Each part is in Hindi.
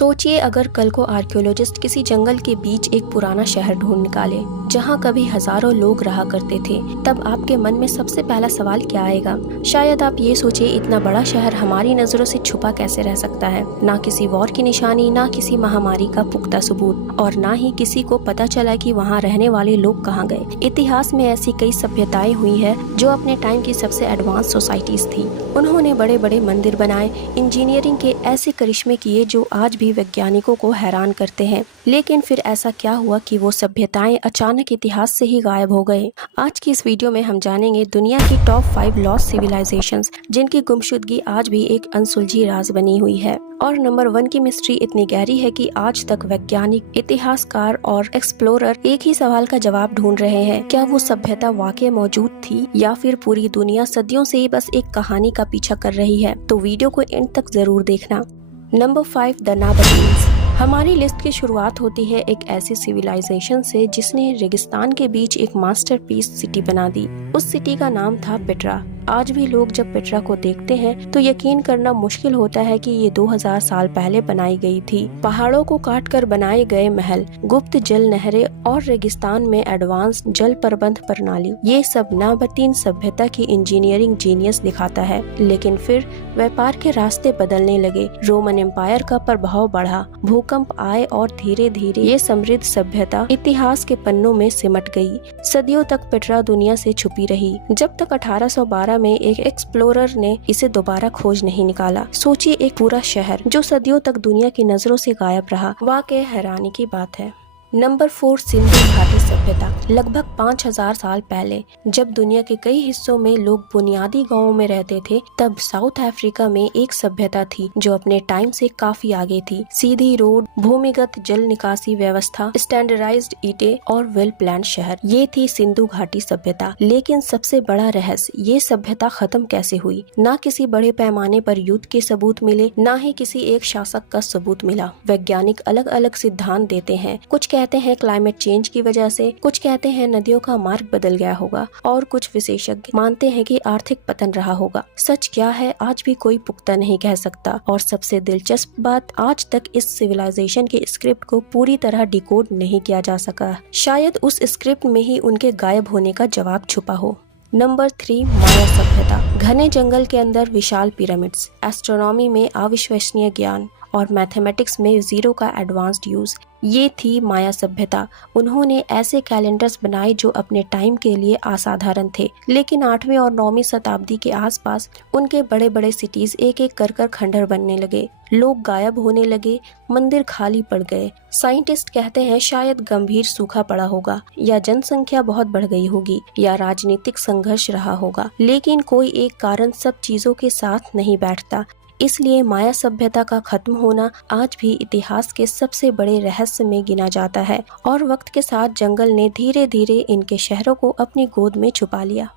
सोचिए अगर कल को आर्कियोलॉजिस्ट किसी जंगल के बीच एक पुराना शहर ढूंढ निकाले जहां कभी हजारों लोग रहा करते थे, तब आपके मन में सबसे पहला सवाल क्या आएगा? शायद आप ये सोचिए, इतना बड़ा शहर हमारी नजरों से छुपा कैसे रह सकता है? ना किसी वॉर की निशानी, ना किसी महामारी का पुख्ता सबूत, और ना ही किसी को पता चला कि वहाँ रहने वाले लोग कहाँ गए। इतिहास में ऐसी कई सभ्यताएं हुई है जो अपने टाइम की सबसे एडवांस सोसाइटीज थी। उन्होंने बड़े बड़े मंदिर बनाए, इंजीनियरिंग के ऐसे करिश्मे किए जो आज भी वैज्ञानिकों को हैरान करते हैं। लेकिन फिर ऐसा क्या हुआ कि वो सभ्यताएं अचानक इतिहास से ही गायब हो गए? आज की इस वीडियो में हम जानेंगे दुनिया की टॉप 5 लॉस्ट सिविलाइजेशंस जिनकी गुमशुदगी आज भी एक अनसुलझी राज बनी हुई है। और नंबर 1 की मिस्ट्री इतनी गहरी है कि आज तक वैज्ञानिक, इतिहासकार और एक्सप्लोरर एक ही सवाल का जवाब ढूंढ रहे हैं, क्या वो सभ्यता वाकई मौजूद थी या फिर पूरी दुनिया सदियों से ही बस एक कहानी का पीछा कर रही है? तो वीडियो को एंड तक जरूर देखना। नंबर 5, द नाबातीज। हमारी लिस्ट की शुरुआत होती है एक ऐसी सिविलाइजेशन से जिसने रेगिस्तान के बीच एक मास्टरपीस सिटी बना दी। उस सिटी का नाम था पेट्रा। आज भी लोग जब पेट्रा को देखते हैं तो यकीन करना मुश्किल होता है कि ये 2000 साल पहले बनाई गई थी। पहाड़ों को काटकर बनाए गए महल, गुप्त जल नहरें और रेगिस्तान में एडवांस जल प्रबंध प्रणाली, ये सब नाबातीन सभ्यता की इंजीनियरिंग जीनियस दिखाता है। लेकिन फिर व्यापार के रास्ते बदलने लगे, रोमन एम्पायर का प्रभाव बढ़ा, भूकंप आए और धीरे धीरे ये समृद्ध सभ्यता इतिहास के पन्नों में सिमट गई। सदियों तक पेट्रा दुनिया से छुपी रही, जब तक 1812 में एक एक्सप्लोरर ने इसे दोबारा खोज नहीं निकाला। सोचिए, एक पूरा शहर जो सदियों तक दुनिया की नजरों से गायब रहा। वाकई हैरानी की बात है। नंबर 4, सिंधु घाटी सभ्यता। लगभग 5000 साल पहले जब दुनिया के कई हिस्सों में लोग बुनियादी गांवों में रहते थे, तब साउथ अफ्रीका में एक सभ्यता थी जो अपने टाइम से काफी आगे थी। सीधी रोड, भूमिगत जल निकासी व्यवस्था, स्टैंडर्डाइज्ड ईंटें और वेल प्लान्ड शहर, ये थी सिंधु घाटी सभ्यता। लेकिन सबसे बड़ा रहस्य, ये सभ्यता खत्म कैसे हुई? ना किसी बड़े पैमाने पर युद्ध के सबूत मिले, ना ही किसी एक शासक का सबूत मिला। वैज्ञानिक अलग अलग सिद्धांत देते हैं। कुछ कहते हैं क्लाइमेट चेंज की वजह से, कुछ कहते हैं नदियों का मार्ग बदल गया होगा, और कुछ विशेषज्ञ मानते हैं कि आर्थिक पतन रहा होगा। सच क्या है आज भी कोई पुख्ता नहीं कह सकता। और सबसे दिलचस्प बात, आज तक इस सिविलाइजेशन के स्क्रिप्ट को पूरी तरह डिकोड नहीं किया जा सका। शायद उस स्क्रिप्ट में ही उनके गायब होने का जवाब छुपा हो। नंबर 3, माया सभ्यता। घने जंगल के अंदर विशाल पिरामिड्स, एस्ट्रोनॉमी में अविश्वसनीय ज्ञान और मैथमेटिक्स में जीरो का एडवांस्ड यूज, ये थी माया सभ्यता। उन्होंने ऐसे कैलेंडर्स बनाए जो अपने टाइम के लिए असाधारण थे। लेकिन 8वीं और 9वीं शताब्दी के आसपास उनके बड़े बड़े सिटीज एक एक कर खंडहर बनने लगे, लोग गायब होने लगे, मंदिर खाली पड़ गए। साइंटिस्ट कहते हैं शायद गंभीर सूखा पड़ा होगा, या जनसंख्या बहुत बढ़ गई होगी, या राजनीतिक संघर्ष रहा होगा। लेकिन कोई एक कारण सब चीजों के साथ नहीं बैठता। इसलिए माया सभ्यता का खत्म होना आज भी इतिहास के सबसे बड़े रहस्य में गिना जाता है। और वक्त के साथ जंगल ने धीरे धीरे इनके शहरों को अपनी गोद में छुपा लिया।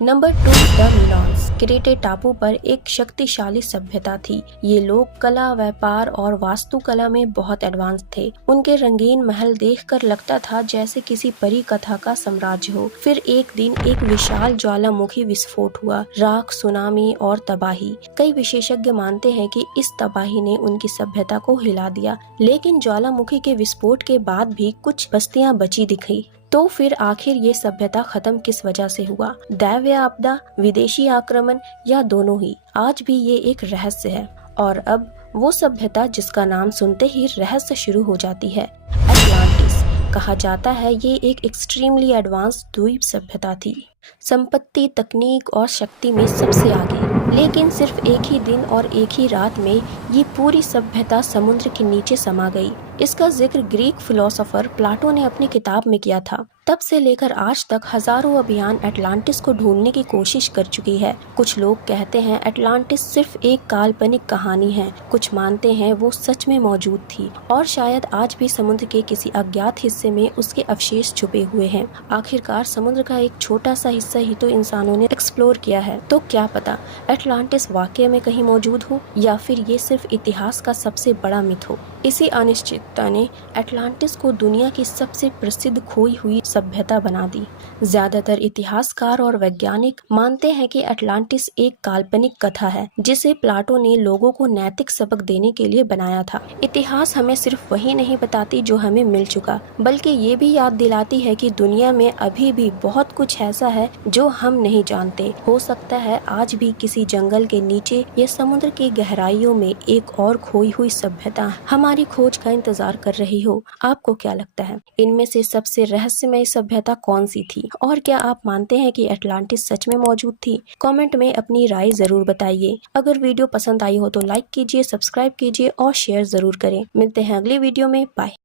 Number 2, the मिनोन्स। क्रेटे टापू पर एक शक्तिशाली सभ्यता थी। ये लोग कला, व्यापार और वास्तुकला में बहुत एडवांस थे। उनके रंगीन महल देखकर लगता था जैसे किसी परी कथा का साम्राज्य हो। फिर एक दिन एक विशाल ज्वालामुखी विस्फोट हुआ, राख, सुनामी और तबाही। कई विशेषज्ञ मानते हैं कि इस तबाही ने उनकी सभ्यता को हिला दिया। लेकिन ज्वालामुखी के विस्फोट के बाद भी कुछ बस्तियां बची दिखी। तो फिर आखिर ये सभ्यता खत्म किस वजह से हुआ? दैवीय आपदा, विदेशी आक्रमण, या दोनों ही? आज भी ये एक रहस्य है। और अब वो सभ्यता जिसका नाम सुनते ही रहस्य शुरू हो जाती है, अटलांटिस। कहा जाता है ये एक एक्सट्रीमली एडवांस द्वीप सभ्यता थी, संपत्ति, तकनीक और शक्ति में सबसे आगे। लेकिन सिर्फ एक ही दिन और एक ही रात में ये पूरी सभ्यता समुद्र के नीचे समा गई। इसका जिक्र ग्रीक फिलोसोफर प्लाटो ने अपनी किताब में किया था। तब से लेकर आज तक हजारों अभियान अटलांटिस को ढूंढने की कोशिश कर चुकी है। कुछ लोग कहते हैं अटलांटिस सिर्फ एक काल्पनिक कहानी है, कुछ मानते हैं वो सच में मौजूद थी, और शायद आज भी समुद्र के किसी अज्ञात हिस्से में उसके अवशेष छुपे हुए हैं। आखिरकार समुद्र का एक छोटा सा हिस्सा ही तो इंसानों ने एक्सप्लोर किया है, तो क्या पता एटलांटिस वाकई में कहीं मौजूद हो या फिर ये सिर्फ इतिहास का सबसे बड़ा मिथ हो। इसी अनिश्चितता ने एटलांटिस को दुनिया की सबसे प्रसिद्ध खोई हुई सभ्यता बना दी। ज्यादातर इतिहासकार और वैज्ञानिक मानते हैं कि एटलांटिस एक काल्पनिक कथा है जिसे प्लाटो ने लोगों को नैतिक सबक देने के लिए बनाया था। इतिहास हमें सिर्फ वही नहीं बताती जो हमें मिल चुका, बल्कि ये भी याद दिलाती है कि दुनिया में अभी भी बहुत कुछ ऐसा है जो हम नहीं जानते। हो सकता है आज भी किसी जंगल के नीचे या समुद्र की गहराइयों में एक और खोई हुई सभ्यता हमारी खोज का इंतजार कर रही हो। आपको क्या लगता है, इनमें से सबसे रहस्यमय सभ्यता कौन सी थी, और क्या आप मानते हैं कि एटलांटिस सच में मौजूद थी? कमेंट में अपनी राय जरूर बताइए। अगर वीडियो पसंद आई हो तो लाइक कीजिए, सब्सक्राइब कीजिए और शेयर जरूर करें। मिलते हैं अगले वीडियो में। बाय।